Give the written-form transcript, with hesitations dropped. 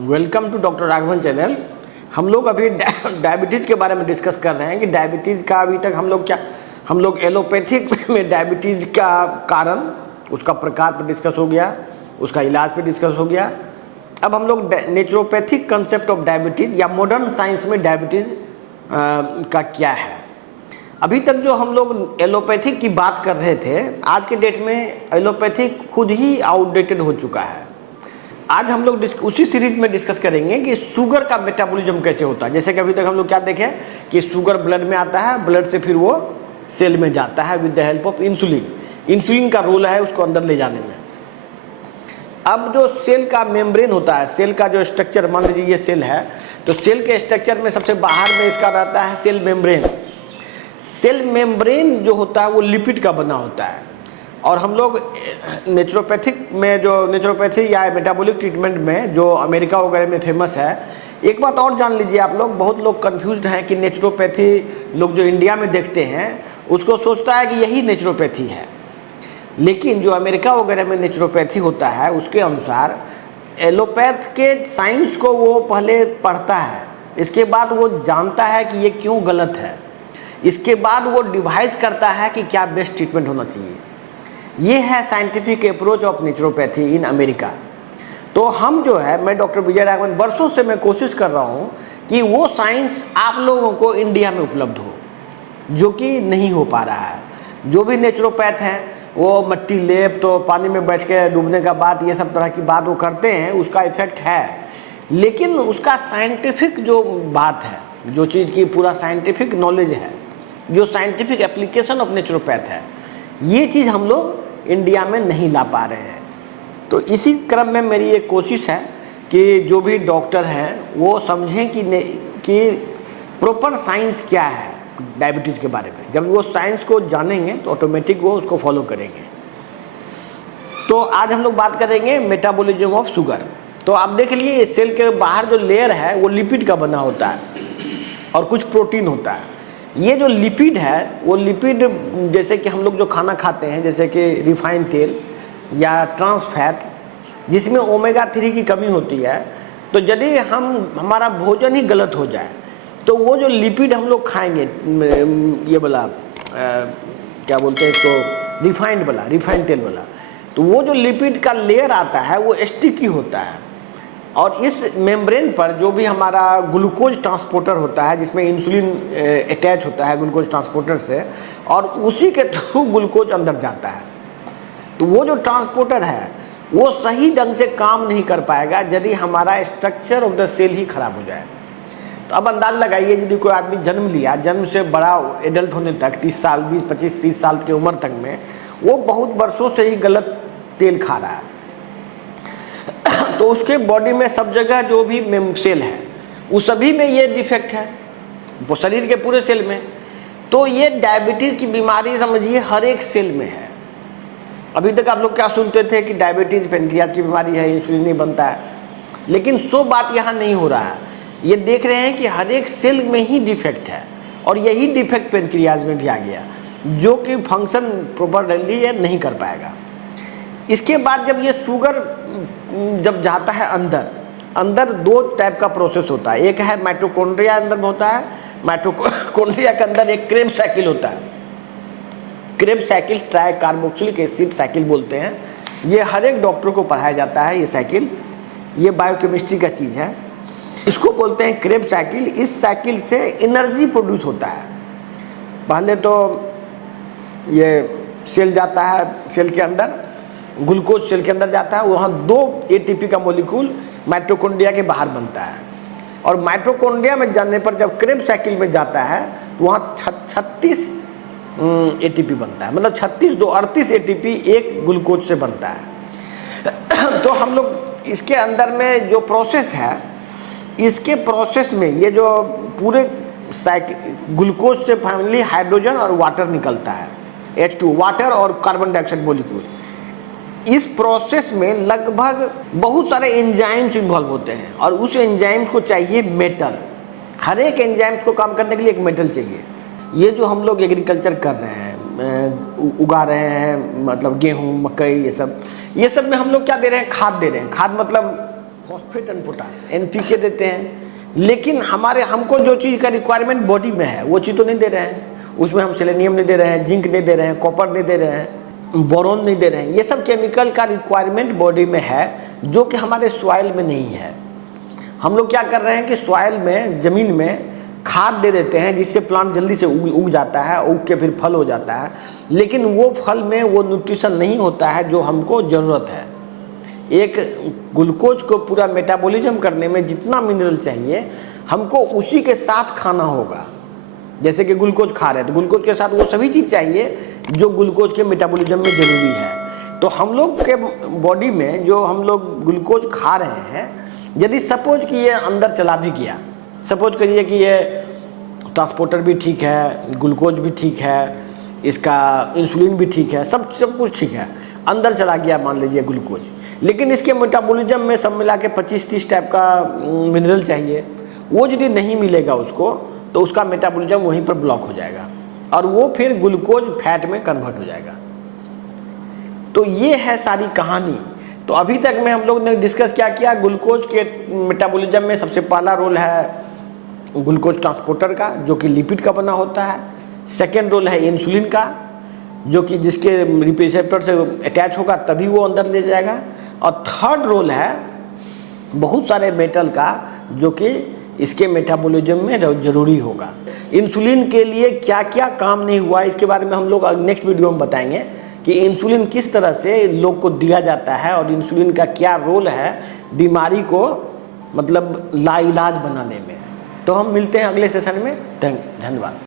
Welcome to doctor Raghavan channel. हम लोग अभी डायबिटीज़ के बारे में डिस्कस कर रहे हैं कि डायबिटीज़ का अभी तक हम लोग एलोपैथिक में डायबिटीज़ का कारण, उसका प्रकार पर डिस्कस हो गया, उसका इलाज पे डिस्कस हो गया। अब हम लोग नेचुरोपैथिक कंसेप्ट ऑफ डायबिटीज़ या मॉडर्न साइंस में डायबिटीज़ का क्या है। अभी तक जो हम लोग एलोपैथिक की बात कर रहे थे, आज के डेट में एलोपैथिक खुद ही आउटडेटेड हो चुका है। आज हम लोग उसी सीरीज में डिस्कस करेंगे कि शुगर का मेटाबॉलिज्म कैसे होता है। जैसे कि अभी तक हम लोग क्या देखें कि शुगर ब्लड में आता है, ब्लड से फिर वो सेल में जाता है with the help of insulin. Insulin का रोल है उसको अंदर ले जाने में। अब जो सेल का मेम्ब्रेन होता है, सेल का जो स्ट्रक्चर, मान लीजिए ये सेल है, तो सेल के स्ट्रक्चर में सबसे बाहर में इसका रहता है सेल मेम्ब्रेन। सेल मेम्ब्रेन जो होता है वो लिपिड का बना होता है। और हम लोग नेचुरोपैथिक में, जो नेचुरोपैथी या मेटाबॉलिक ट्रीटमेंट में जो अमेरिका वगैरह में फेमस है, एक बात और जान लीजिए आप लोग, बहुत लोग कंफ्यूज्ड हैं कि नेचुरोपैथी लोग जो इंडिया में देखते हैं उसको सोचता है कि यही नेचुरोपैथी है। लेकिन जो अमेरिका वगैरह में नेचुरोपैथी होता है उसके अनुसार एलोपैथ के साइंस को वो पहले पढ़ता है, इसके बाद वो जानता है कि ये क्यों गलत है, इसके बाद वो डिवाइस करता है कि क्या बेस्ट ट्रीटमेंट होना चाहिए। ये है scientific approach of naturopathy in America. तो हम जो है, मैं डॉक्टर विजय राघवन, वर्षों से मैं कोशिश कर रहा हूँ कि वो साइंस आप लोगों को इंडिया में उपलब्ध हो, जो कि नहीं हो पा रहा है। जो भी नेचुरोपैथ हैं वो मट्टी लेप, तो पानी में बैठ के डूबने का बात, ये सब तरह की बात वो करते हैं, उसका इफेक्ट है, लेकिन उसका साइंटिफिक जो बात है, जो चीज़ की पूरा साइंटिफिक नॉलेज है, जो साइंटिफिक एप्लीकेशन ऑफ नेचुरोपैथ है, ये चीज़ हम लोग इंडिया में नहीं ला पा रहे हैं। तो इसी क्रम में मेरी एक कोशिश है कि जो भी डॉक्टर हैं वो समझें कि प्रॉपर साइंस क्या है डायबिटीज़ के बारे में। जब वो साइंस को जानेंगे तो ऑटोमेटिक वो उसको फॉलो करेंगे। तो आज हम लोग बात करेंगे मेटाबॉलिज्म ऑफ शुगर। तो आप देख लीजिए, सेल के बाहर जो लेयर है वो लिपिड का बना होता है और कुछ प्रोटीन होता है। ये जो लिपिड है वो लिपिड, जैसे कि हम लोग जो खाना खाते हैं, जैसे कि रिफाइंड तेल या ट्रांस फैट, जिसमें ओमेगा 3 की कमी होती है, तो यदि हमारा भोजन ही गलत हो जाए तो वो जो लिपिड हम लोग खाएंगे, ये वाला क्या बोलते हैं इसको, रिफाइंड तेल वाला, तो वो जो लिपिड का लेयर आता है वो स्टिकी होता है। और इस मेम्ब्रेन पर जो भी हमारा ग्लूकोज ट्रांसपोर्टर होता है, जिसमें इंसुलिन अटैच होता है ग्लूकोज ट्रांसपोर्टर से, और उसी के थ्रू ग्लूकोज अंदर जाता है, तो वो जो ट्रांसपोर्टर है वो सही ढंग से काम नहीं कर पाएगा यदि हमारा स्ट्रक्चर ऑफ द सेल ही खराब हो जाए। तो अब अंदाज लगाइए, यदि कोई आदमी जन्म लिया, जन्म से बड़ा एडल्ट होने तक, 30 साल, 20, 25, 30 साल की उम्र तक में वो बहुत वर्षों से ही गलत तेल खा रहा है, तो उसके बॉडी में सब जगह जो भी सेल है उस सभी में ये डिफेक्ट है, वो शरीर के पूरे सेल में। तो ये डायबिटीज़ की बीमारी समझिए हर एक सेल में है। अभी तक आप लोग क्या सुनते थे कि डायबिटीज़ पेनक्रियाज की बीमारी है, इंसुलिन नहीं बनता है, लेकिन सो बात यहाँ नहीं हो रहा है। ये देख रहे हैं कि हर एक सेल में ही डिफेक्ट है, और यही डिफेक्ट पेनक्रियाज में भी आ गया, जो कि फंक्शन प्रॉपरली नहीं कर पाएगा। इसके बाद जब ये शुगर जब जाता है अंदर दो टाइप का प्रोसेस होता है। एक है माइटोकॉन्ड्रिया अंदर में होता है, माइटोकॉन्ड्रिया के अंदर एक क्रेब साइकिल होता है, Krebs cycle, try carboxylic acid cycle बोलते हैं। ये हर एक डॉक्टर को पढ़ाया जाता है ये साइकिल, ये बायोकेमिस्ट्री का चीज़ है, इसको बोलते हैं क्रेब साइकिल। इस साइकिल से एनर्जी प्रोड्यूस होता है। पहले तो ये सेल जाता है, सेल के अंदर ग्लूकोज सेल के अंदर जाता है, वहाँ 2 ATP का मॉलिक्यूल माइटोकॉन्ड्रिया के बाहर बनता है, और माइटोकॉन्ड्रिया में जाने पर जब क्रेब साइकिल में जाता है तो वहाँ 36 ATP बनता है, मतलब 36 2 38 ATP एक ग्लूकोज से बनता है। तो हम लोग इसके अंदर में जो प्रोसेस है, इसके प्रोसेस में ये जो पूरे ग्लूकोज से फाइनली हाइड्रोजन और वाटर निकलता है, H2, वाटर और कार्बन डाइऑक्साइड मॉलिक्यूल। इस प्रोसेस में लगभग बहुत सारे एंजाइम्स इन्वॉल्व होते हैं, और उस एंजाइम्स को चाहिए मेटल। हर एक एंजाइम्स को काम करने के लिए एक मेटल चाहिए। ये जो हम लोग एग्रीकल्चर कर रहे हैं, उगा रहे हैं, मतलब गेहूँ, मकई, ये सब में हम लोग क्या दे रहे हैं, खाद दे रहे हैं। खाद मतलब फॉस्फेट एंड पोटास, एनपीके देते हैं, लेकिन हमको जो चीज़ का रिक्वायरमेंट बॉडी में है वो चीज़ तो नहीं दे रहे हैं। उसमें हम सेलेनियम नहीं दे रहे हैं, जिंक नहीं दे रहे हैं, कॉपर नहीं दे रहे हैं, बोरोन नहीं दे रहे हैं। ये सब केमिकल का रिक्वायरमेंट बॉडी में है जो कि हमारे सॉइल में नहीं है। हम लोग क्या कर रहे हैं कि सॉइल में, ज़मीन में खाद दे देते हैं जिससे प्लांट जल्दी से उग जाता है, उग के फिर फल हो जाता है, लेकिन वो फल में वो न्यूट्रिशन नहीं होता है जो हमको ज़रूरत है। एक ग्लूकोज को पूरा मेटाबॉलिज्म करने में जितना मिनरल चाहिए हमको उसी के साथ खाना होगा। जैसे कि ग्लूकोज खा रहे हैं तो ग्लूकोज के साथ वो सभी चीज़ चाहिए जो ग्लूकोज के मेटाबॉलिज्म में ज़रूरी है। तो हम लोग के बॉडी में जो हम लोग ग्लूकोज खा रहे हैं, यदि सपोज कि ये अंदर चला भी गया, सपोज करिए कि ये ट्रांसपोर्टर भी ठीक है, ग्लूकोज भी ठीक है, इसका इंसुलिन भी ठीक है, सब कुछ ठीक है, अंदर चला गया मान लीजिए ग्लूकोज, लेकिन इसके मेटाबॉलिज्म में सब मिला के 25-30 टाइप का मिनरल चाहिए, वो यदि नहीं मिलेगा उसको तो उसका मेटाबॉलिज्म वहीं पर ब्लॉक हो जाएगा और वो फिर ग्लूकोज फैट में कन्वर्ट हो जाएगा। तो ये है सारी कहानी। तो अभी तक में हम लोग ने डिस्कस क्या किया, ग्लूकोज के मेटाबॉलिज्म में सबसे पहला रोल है ग्लूकोज ट्रांसपोर्टर का जो कि लिपिड का बना होता है। सेकेंड रोल है इंसुलिन का जो कि जिसके रिसेप्टर से अटैच होगा तभी वो अंदर ले जाएगा। और थर्ड रोल है बहुत सारे मेटल का जो कि इसके मेटाबॉलिज्म में ज़रूरी होगा। इंसुलिन के लिए क्या क्या काम नहीं हुआ इसके बारे में हम लोग नेक्स्ट वीडियो में बताएंगे कि इंसुलिन किस तरह से लोग को दिया जाता है और इंसुलिन का क्या रोल है बीमारी को मतलब लाइलाज बनाने में। तो हम मिलते हैं अगले सेशन में। धन्यवाद।